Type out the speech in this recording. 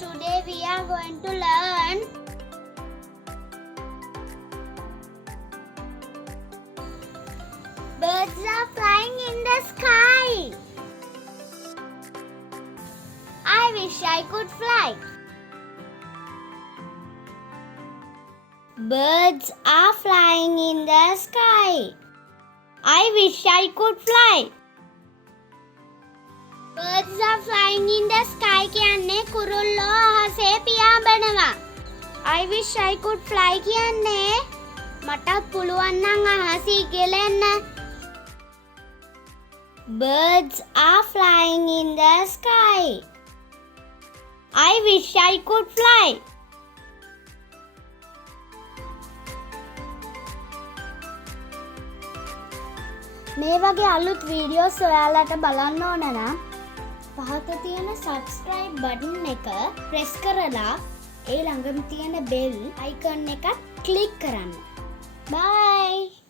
Today we are going to learn birds are flying in the sky. I wish I could fly. Birds are flying in the sky. I wish I could fly. Birds are flying in the sky කියන්නේ කුරුල්ලෝ අහසේ පියාඹනවා. I wish I could fly කියන්නේ මටත් පුළුවන් නම් අහසේ ගෙලෙන්න. Birds are flying in the sky. I wish I could fly. මේ වගේ අලුත් වීඩියෝස් ඔයාලට බලන්න ඕන නම් පහත තියෙන subscribe button එක press කරලා ඒ ළඟම තියෙන bell icon එකත් click කරන්න. Bye.